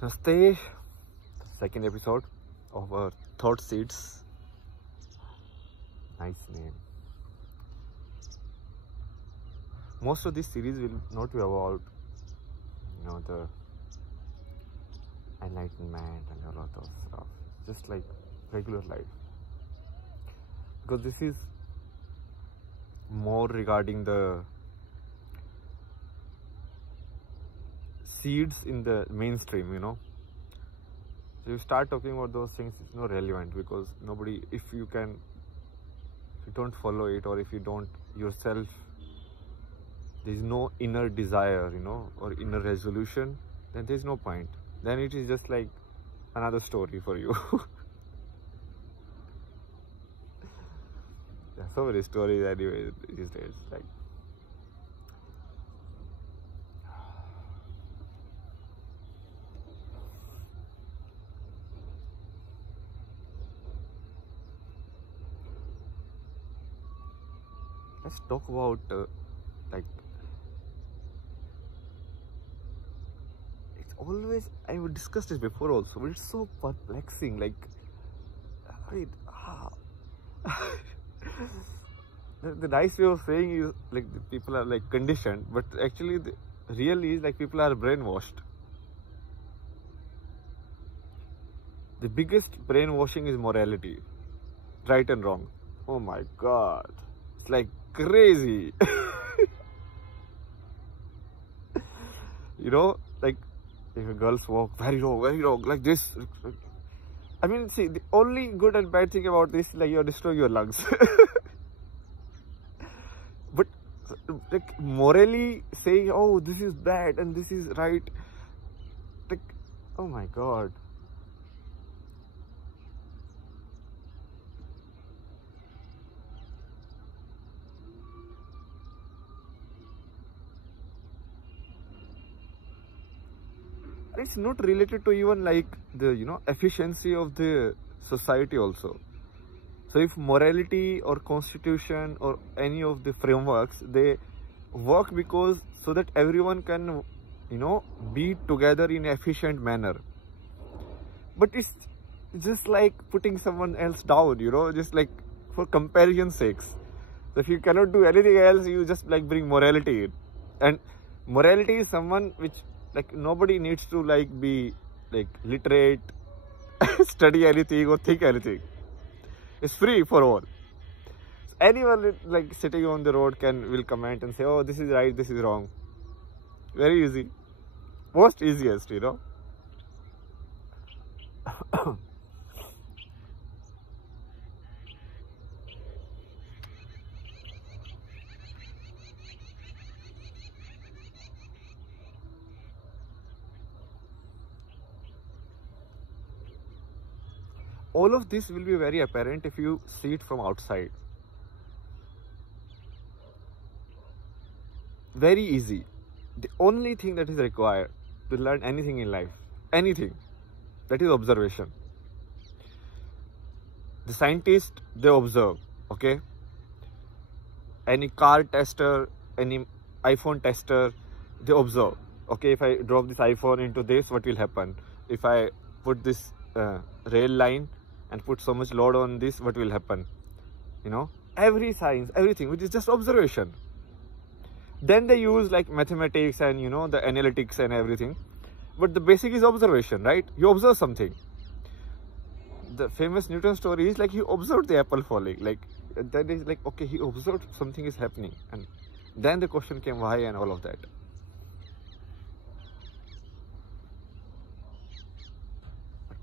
Namaste, second episode of our Thought Seeds. Nice name. Most of this series will not be about, the enlightenment and a lot of stuff. Just like regular life. Because this is more regarding the seeds in the mainstream, So you start talking about those things, it's not relevant because nobody, if you don't follow it, or if you don't yourself, there's no inner desire, or inner resolution, then there's no point. Then it is just like another story for you. There are so many stories anyway these days. Like, let's talk about it's always, I would discuss this before also, but it's so perplexing. Like, wait, the nice way of saying is like the people are like conditioned, but actually really is like people are brainwashed. The biggest brainwashing is morality, right and wrong. Oh my god, it's like crazy. Like if a girls walk very wrong, like this. I mean, see, the only good and bad thing about this, like, you're destroying your lungs. But like morally saying, oh, this is bad and this is right, like, oh my god. It's not related to even like the efficiency of the society also. So if morality or constitution or any of the frameworks, they work because so that everyone can be together in an efficient manner, but it's just like putting someone else down, just like for comparison sakes. So if you cannot do anything else, you just like bring morality in. And morality is someone which, like, nobody needs to like be like literate, study anything or think anything. It's free for all. So anyone like sitting on the road will comment and say, oh, this is right, this is wrong. Very easy. Most easiest, All of this will be very apparent if you see it from outside. Very easy. The only thing that is required to learn anything in life, anything, that is observation. The scientists, they observe, okay? Any car tester, any iPhone tester, they observe. Okay, if I drop this iPhone into this, what will happen? If I put this rail line and put so much load on this, what will happen? Every science, everything, which is just observation. Then they use like mathematics and the analytics and everything, but the basic is observation, right? You observe something. The famous Newton story is like he observed the apple falling, like that is like, okay, he observed something is happening, and then the question came why and all of that.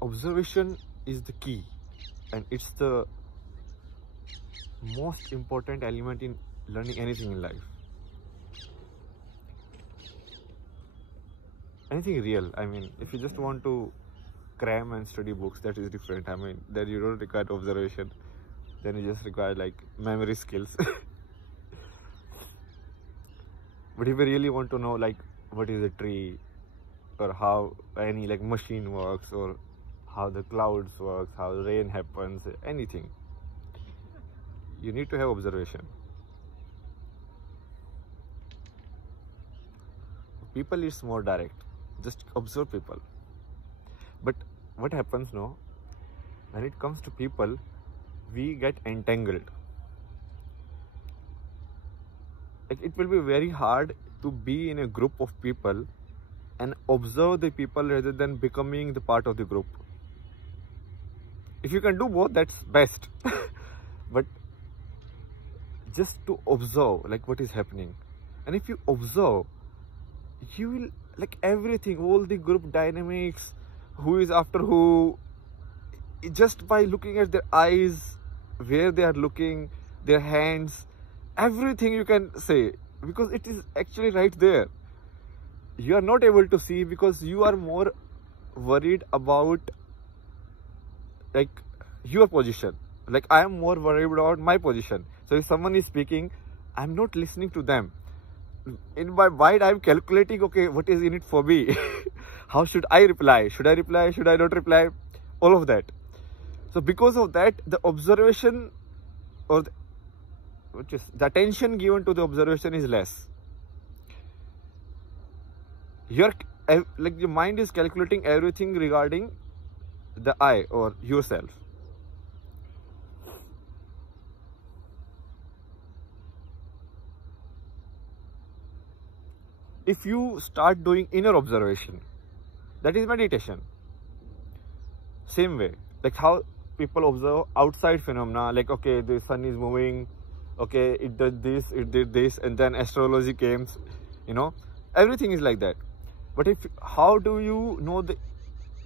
Observation is the key, and it's the most important element in learning anything in life. Anything real. I mean, if you just want to cram and study books, that is different. I mean, then you don't require observation, then you just require like memory skills. But if you really want to know like what is a tree, or how any like machine works, or how the clouds works, how rain happens, anything, you need to have observation. People is more direct. Just observe people. But what happens now, when it comes to people, we get entangled. Like, it will be very hard to be in a group of people and observe the people rather than becoming the part of the group. If you can do both, that's best. But just to observe like what is happening, and if you observe, you will like everything, all the group dynamics, who is after who, just by looking at their eyes, where they are looking, their hands, everything you can say, because it is actually right there. You are not able to see because you are more worried about like your position. Like, I am more worried about my position. So if someone is speaking, I'm not listening to them. In my mind, I'm calculating, okay, what is in it for me? How should I reply? Should I reply? Should I not reply? All of that. So because of that, the observation or the attention given to the observation is less. Your mind is calculating everything regarding the I or yourself. If you start doing inner observation, that is meditation. Same way, like how people observe outside phenomena, like, okay, the sun is moving, okay, it did this, it did this, and then astrology came, everything is like that. But how do you know the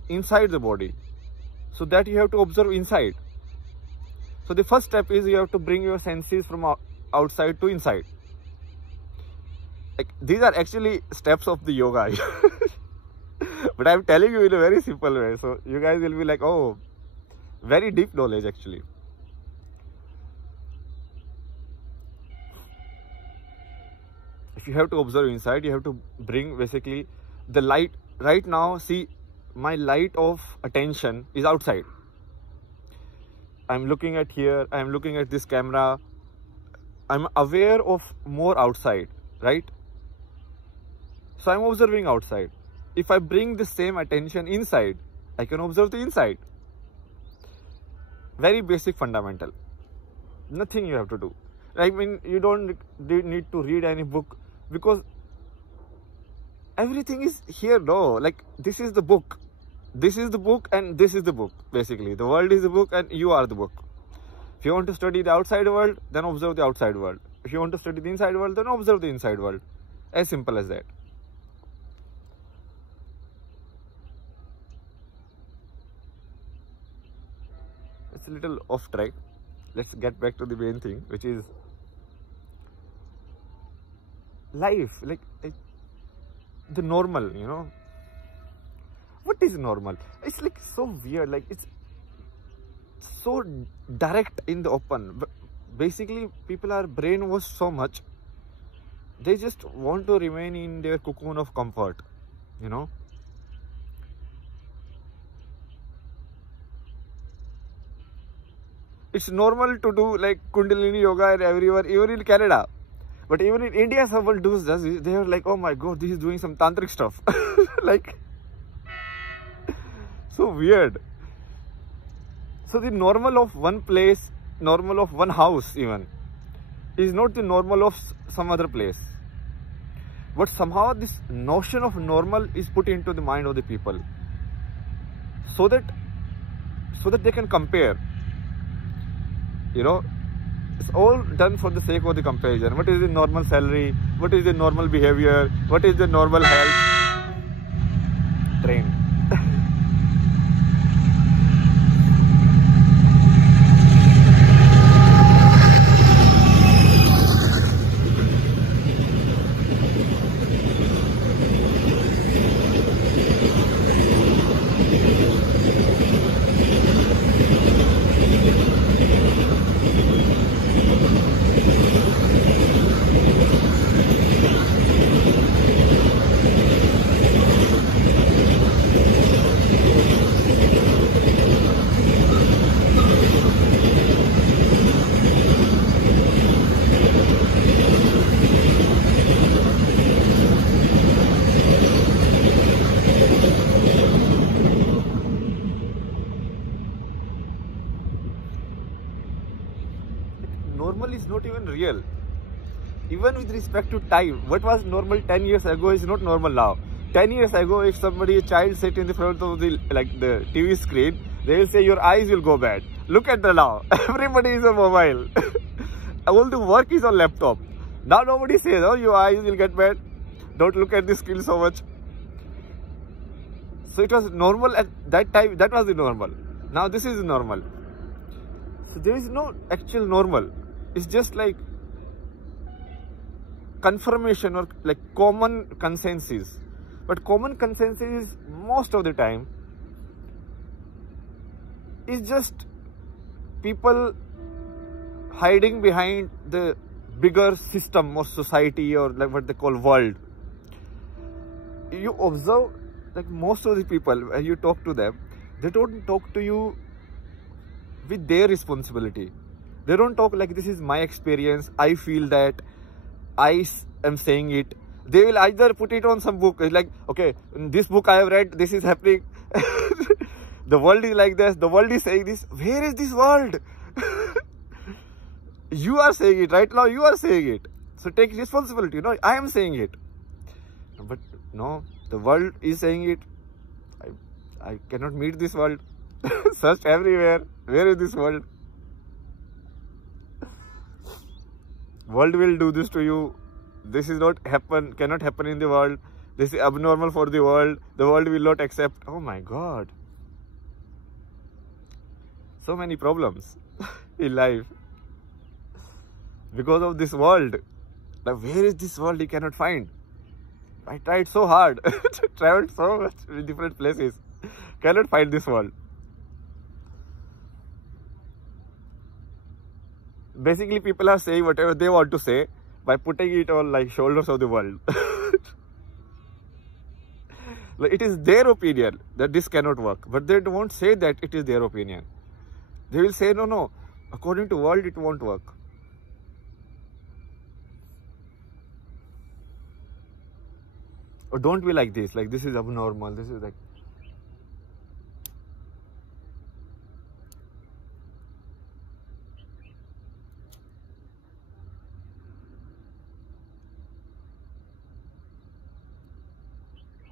inside the body? So that you have to observe inside. So the first step is you have to bring your senses from outside to inside. Like, these are actually steps of the yoga. But I'm telling you in a very simple way. So you guys will be like, oh, very deep knowledge actually. If you have to observe inside, you have to bring basically the light. Right now, see, my light of attention is outside. I'm looking at here, I'm looking at this camera. I'm aware of more outside, right? So I'm observing outside. If I bring the same attention inside, I can observe the inside. Very basic, fundamental. Nothing you have to do. I mean, you don't need to read any book, because everything is here, no? Like, this is the book. This is the book and this is the book, basically. The world is the book and you are the book. If you want to study the outside world, then observe the outside world. If you want to study the inside world, then observe the inside world. As simple as that. It's a little off track. Let's get back to the main thing, which is life. Like the normal, What is normal? It's like so weird. Like, it's so direct in the open. But basically, people are brainwashed so much. They just want to remain in their cocoon of comfort, It's normal to do like Kundalini yoga and everywhere, even in Canada. But even in India, someone does this. They are like, oh my God, this is doing some tantric stuff. Like, so weird. So the normal of one place, normal of one house even, is not the normal of some other place. But somehow this notion of normal is put into the mind of the people, so that they can compare. It's all done for the sake of the comparison. What is the normal salary? What is the normal behavior? What is the normal health? Train. real. Even with respect to time, what was normal 10 years ago is not normal now. 10 years ago, if a child sit in the front of the TV screen, they will say your eyes will go bad. Look at the now. Everybody is on mobile. All the work is on laptop. Now nobody says, oh, your eyes will get bad. Don't look at the screen so much. So it was normal at that time. That was the normal. Now this is normal. So there is no actual normal. It's just like confirmation or like common consensus. But common consensus most of the time is just people hiding behind the bigger system or society or like what they call world. You observe like most of the people, when you talk to them, they don't talk to you with their responsibility. They don't talk like this is my experience, I feel that, I am saying it. They will either put it on some book, like, okay, in this book I have read, this is happening. The world is like this, the world is saying this. Where is this world? You are saying it right now, you are saying it. So take responsibility. No, I am saying it. But no, the world is saying it. I cannot meet this world. Search everywhere. Where is this world? World will do this to you. This is not happen, cannot happen in the world. This is abnormal for the world. The world will not accept. Oh my God. So many problems in life. Because of this world. Like, where is this world? You cannot find. I tried so hard. Traveled so much in different places. Cannot find this world. Basically, people are saying whatever they want to say by putting it on like shoulders of the world. Like, it is their opinion that this cannot work, but they won't say that it is their opinion. They will say, no, according to world, it won't work. Or don't be like this is abnormal, this is like...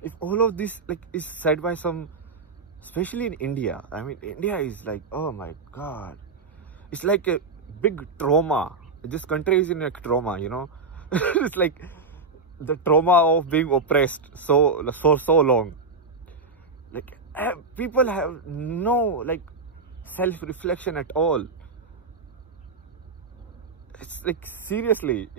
If all of this like is said by some, especially in India, I mean, India is like, oh my God, it's like a big trauma. This country is in a trauma, you know. It's like the trauma of being oppressed for so long. Like people have no like self-reflection at all. It's like seriously,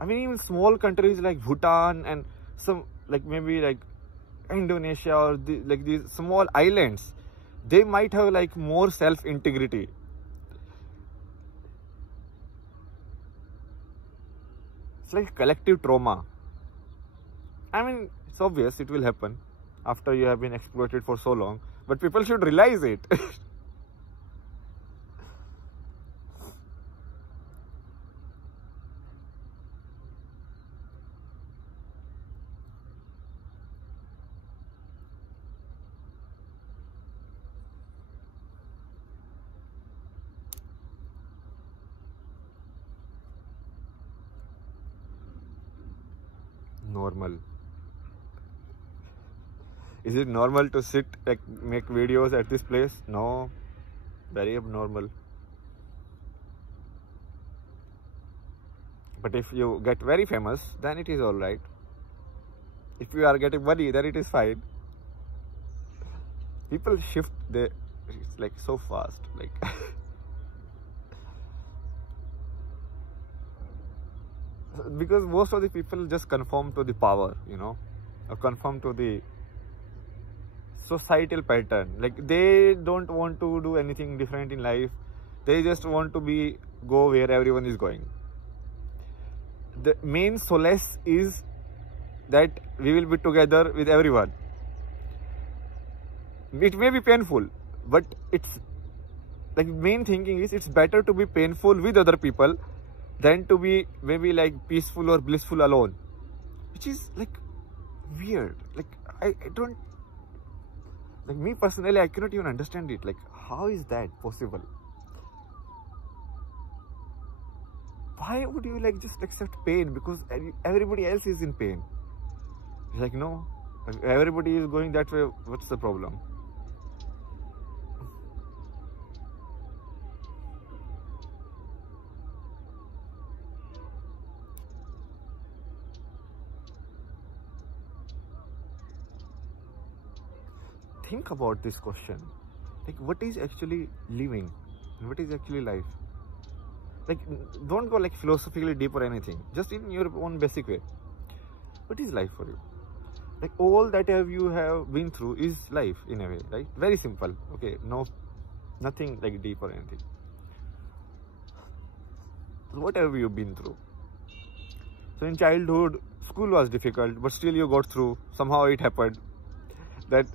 I mean, even small countries like Bhutan and some like maybe like Indonesia or like these small islands, they might have like more self-integrity. It's like collective trauma. I mean, it's obvious it will happen after you have been exploited for so long, but people should realize it. Normal. Is it normal to sit like make videos at this place? No, very abnormal. But if you get very famous, then it is all right. If you are getting money, then it is fine. People shift it's like so fast, like because most of the people just conform to the power, you know, or conform to the societal pattern. Like they don't want to do anything different in life. They just want to go where everyone is going. The main solace is that we will be together with everyone. It may be painful, but it's like main thinking is it's better to be painful with other people than to be maybe like peaceful or blissful alone, which is like weird. Like I don't, like me personally, I cannot even understand it. Like how is that possible? Why would you like just accept pain because everybody else is in pain? It's like, no, if everybody is going that way, what's the problem? Think about this question. Like, what is actually living? And what is actually life? Like, don't go like philosophically deep or anything. Just in your own basic way. What is life for you? Like, all that you have been through is life in a way, right? Very simple. Okay, no, nothing like deep or anything. What have you been through? So in childhood, school was difficult, but still you got through. Somehow it happened. That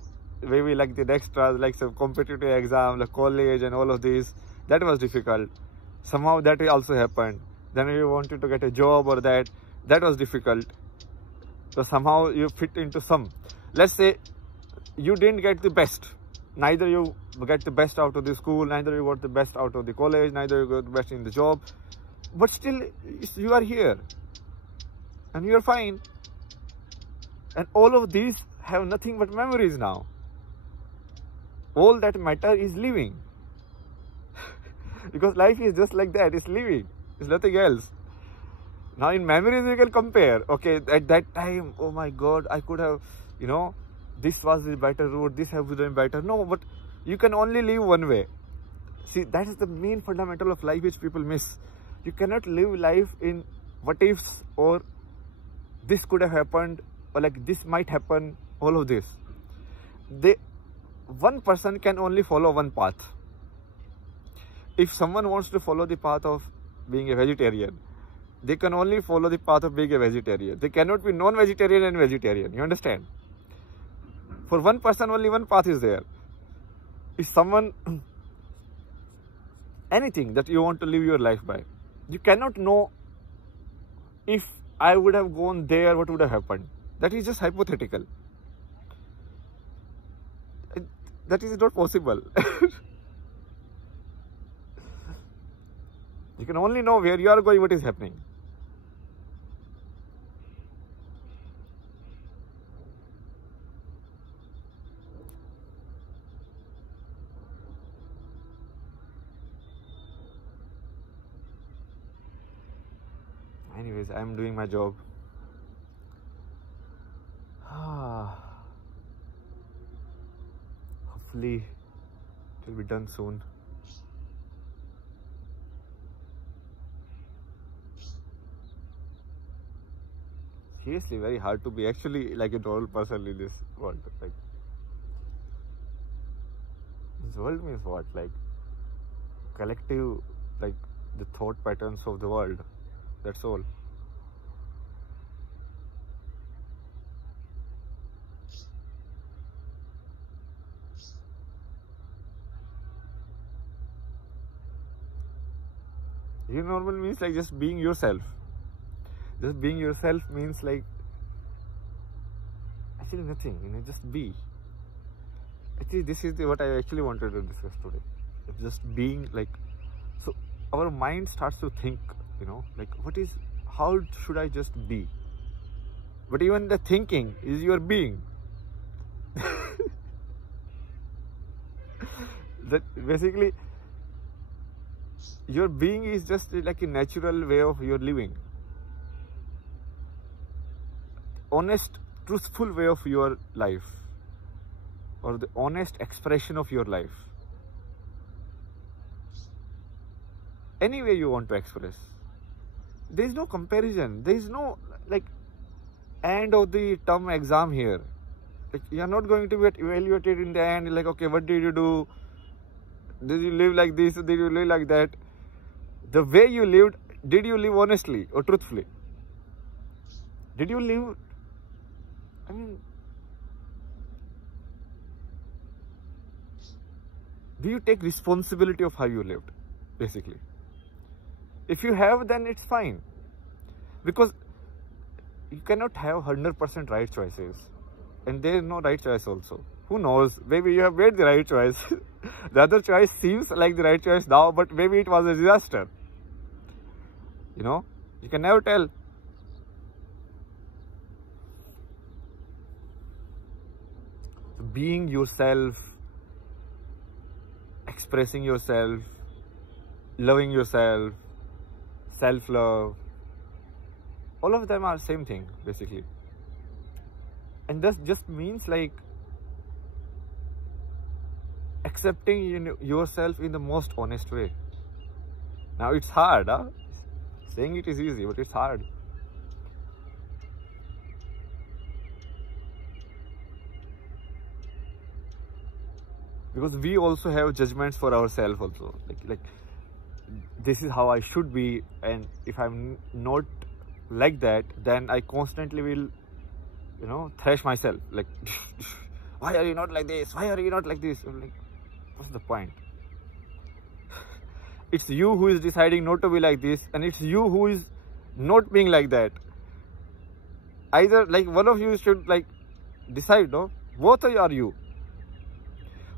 maybe like the extras, like some competitive exam, like college and all of these, that was difficult. Somehow that also happened. Then you wanted to get a job or that was difficult. So somehow you fit into some. Let's say you didn't get the best. Neither you get the best out of the school, neither you got the best out of the college, neither you got the best in the job. But still, you are here. And you are fine. And all of these have nothing but memories now. All that matter is living. Because life is just like that, it's living, it's nothing else. Now in memories you can compare, okay, at that time, oh my God, I could have, this was the better route, this have been better. No, but you can only live one way. See, that is the main fundamental of life which people miss. You cannot live life in what ifs or this could have happened or like this might happen, all of this. One person can only follow one path. If someone wants to follow the path of being a vegetarian, they can only follow the path of being a vegetarian. They cannot be non-vegetarian and vegetarian. You understand? For one person, only one path is there. If someone, anything that you want to live your life by, you cannot know if I would have gone there, what would have happened. That is just hypothetical. That is not possible. You can only know where you are going, what is happening. Anyways, I am doing my job. Hopefully, it will be done soon. Seriously, very hard to be actually like a normal person in this world. Like, this world means what? Like, collective, like the thought patterns of the world. That's all. Being normal means like just being yourself. Just being yourself means like actually nothing, just be. Actually, this is what I actually wanted to discuss today. It's just being like, so our mind starts to think, like how should I just be? But even the thinking is your being. That basically, your being is just like a natural way of your living. Honest, truthful way of your life, or the honest expression of your life. Any way you want to express. There is no comparison. There is no like end of the term exam here. Like, you are not going to be evaluated in the end. Like, okay, what did you do? Did you live like this? Did you live like that? The way you lived, did you live honestly or truthfully? Did you live? Do you take responsibility of how you lived, basically? If you have, then it's fine. Because you cannot have 100% right choices. And there is no right choice also. Who knows? Maybe you have made the right choice. The other choice seems like the right choice now, but maybe it was a disaster. You know, you can never tell. So being yourself, expressing yourself, loving yourself, self-love, all of them are same thing basically. And this just means like accepting yourself in the most honest way. Now it's hard, huh? Saying it is easy, but it's hard. Because we also have judgments for ourselves also. Like this is how I should be, and if I'm not like that, then I constantly will, you know, thrash myself. Like, why are you not like this? Why are you not like this? I'm like, what's the point? It's you who is deciding not to be like this, and it's you who is not being like that. Either like one of you should like decide, no? Both are you.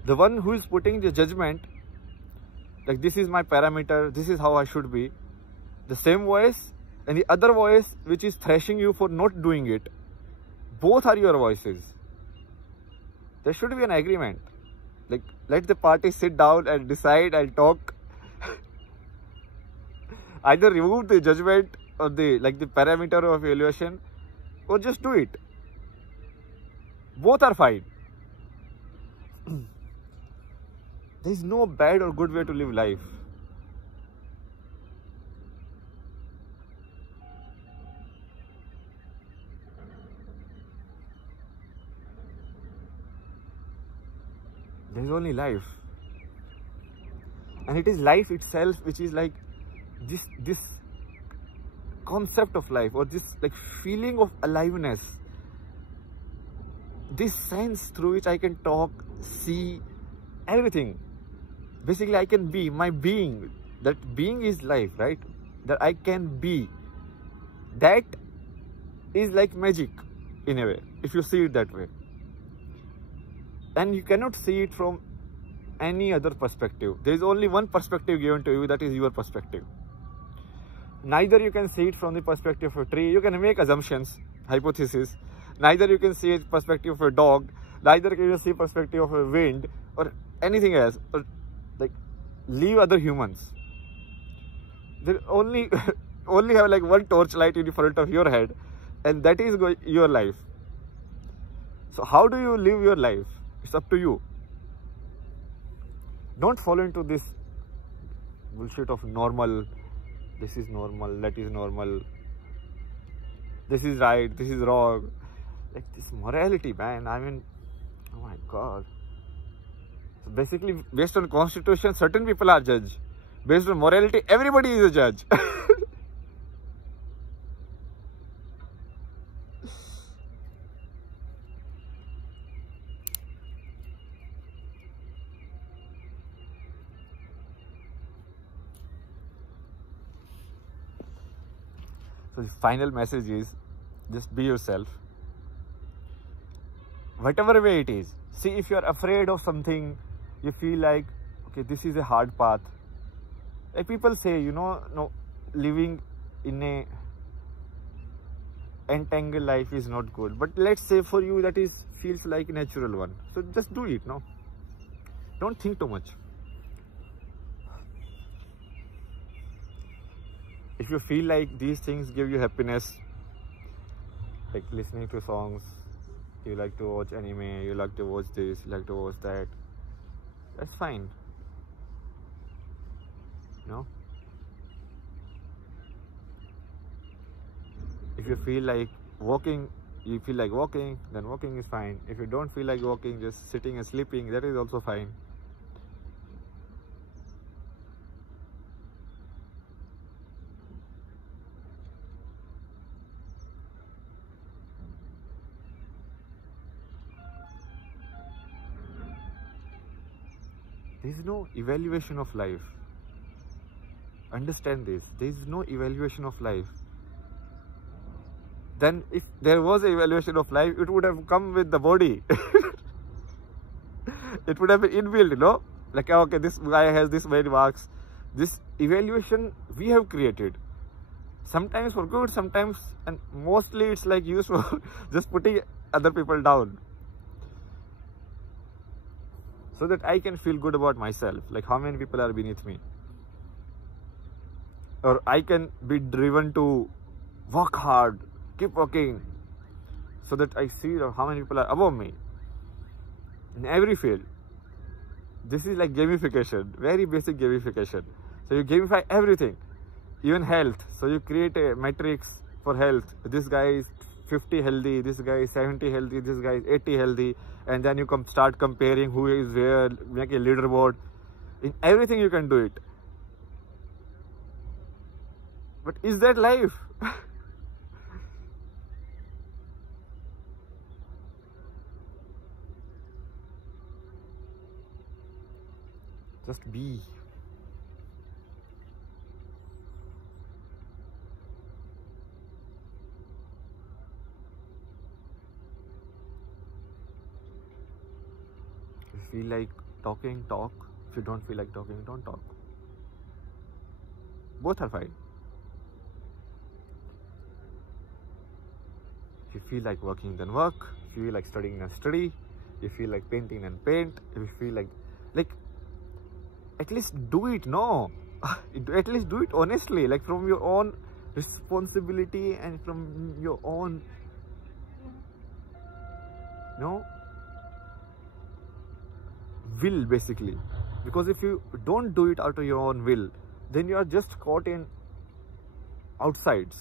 The one who is putting the judgment, like this is my parameter, this is how I should be, the same voice, and the other voice which is thrashing you for not doing it. Both are your voices. There should be an agreement. Like, let the party sit down and decide and talk. Either remove the judgment or the parameter of evaluation, or just do it. Both are fine. There is no bad or good way to live life. There is only life. And it is life itself which is like this concept of life, or this like feeling of aliveness. This sense through which I can talk, see, everything. Basically, I can be my being. That being is life, right? That I can be. That is like magic in a way, if you see it that way. And you cannot see it from any other perspective. There is only one perspective given to you, that is your perspective. Neither you can see it from the perspective of a tree. You can make assumptions, hypotheses. Neither you can see it perspective of a dog. Neither can you see perspective of a wind or anything else. Or like leave other humans. They only have like one torchlight in front of your head, and that is your life. So how do you live your life? It's up to you. Don't fall into this bullshit of normal. This is normal, that is normal. This is right, this is wrong. Like this morality, man. I mean, oh my God. So basically, based on constitution, certain people are judge. Based on morality, everybody is a judge. So the final message is, just be yourself. Whatever way it is. See, if you are afraid of something, you feel like, okay, this is a hard path. Like people say, you know, no, living in a entangled life is not good. But let's say for you that feels like a natural one. So just do it, no? Don't think too much. If you feel like these things give you happiness, like listening to songs, you like to watch anime, you like to watch this, you like to watch that, that's fine. No? If you feel like walking, then walking is fine. If you don't feel like walking, just sitting and sleeping, that is also fine. There is no evaluation of life. Understand this. There is no evaluation of life. Then if there was an evaluation of life, it would have come with the body. It would have been inbuilt, you know, like, okay, this guy has this many marks. This evaluation we have created, sometimes for good, sometimes, and mostly it's like used for just putting other people down, so that I can feel good about myself, like how many people are beneath me, or I can be driven to work hard, keep working, so that I see how many people are above me in every field. This is like gamification, very basic gamification. So you gamify everything, even health. So you create a matrix for health. This guy is 50 healthy, this guy is 70 healthy, this guy is 80 healthy, and then you start comparing who is where, make a leaderboard. In everything you can do it. But is that life? Just be. If you feel like talking, talk. If you don't feel like talking, don't talk. Both are fine. If you feel like working, then work. If you feel like studying, then study. If you feel like painting, then paint. If you feel like at least do it, no. At least do it honestly, like from your own responsibility and from your own, will, basically. Because if you don't do it out of your own will, then you are just caught in outsides.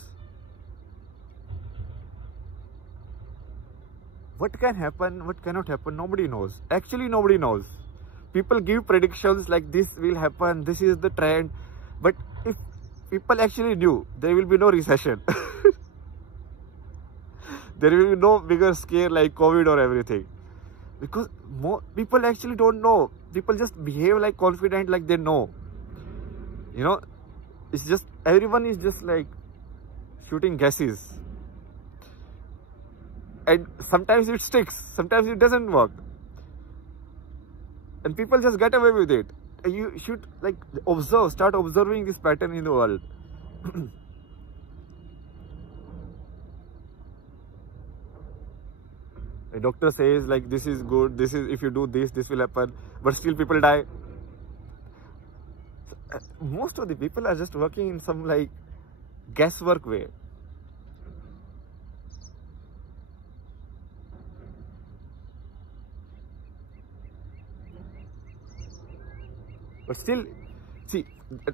What can happen, what cannot happen, nobody knows. Actually, nobody knows. People give predictions like this will happen, this is the trend. But if people actually knew, there will be no recession. There will be no bigger scare like COVID or everything. Because more people actually don't know. People just behave like confident, like they know. It's just, everyone is just like shooting guesses. And sometimes it sticks, sometimes it doesn't work. And people just get away with it. You should start observing this pattern in the world. The doctor says like, this is good, this is, if you do this, this will happen, but still people die. Most of the people are just working in some like guesswork way. But still, see,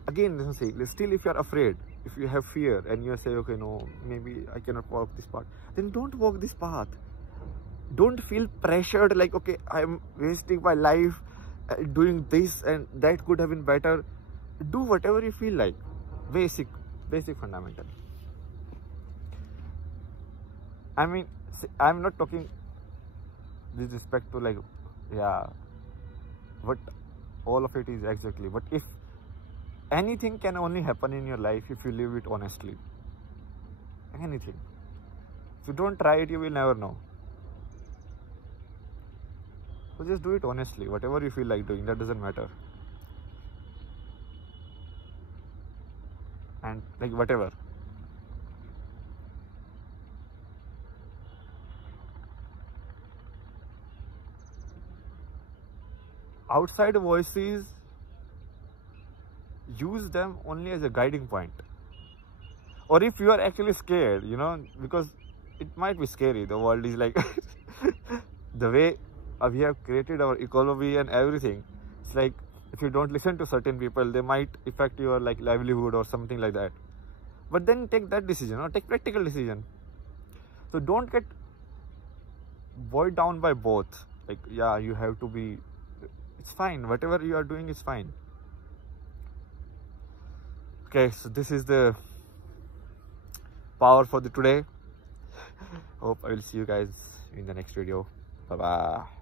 again, still if you are afraid, if you have fear and you say, okay, no, maybe I cannot walk this path, then don't walk this path. Don't feel pressured like, okay, I'm wasting my life doing this and that could have been better. Do whatever you feel like. Basic fundamental. I mean, see, I'm not talking with respect to like, what all of it is exactly. But if anything can only happen in your life if you live it honestly. Anything. If you don't try it, you will never know. So just do it honestly. Whatever you feel like doing, that doesn't matter. And like whatever. Outside voices, use them only as a guiding point. Or if you are actually scared, because it might be scary. The world is like, the way we have created our economy and everything. It's like, if you don't listen to certain people, they might affect your like livelihood or something like that. But then take that decision, take practical decision. So don't get boiled down by both. Like, you have to be, it's fine. Whatever you are doing is fine. Okay, so this is the power for the today. Hope I will see you guys in the next video. Bye bye.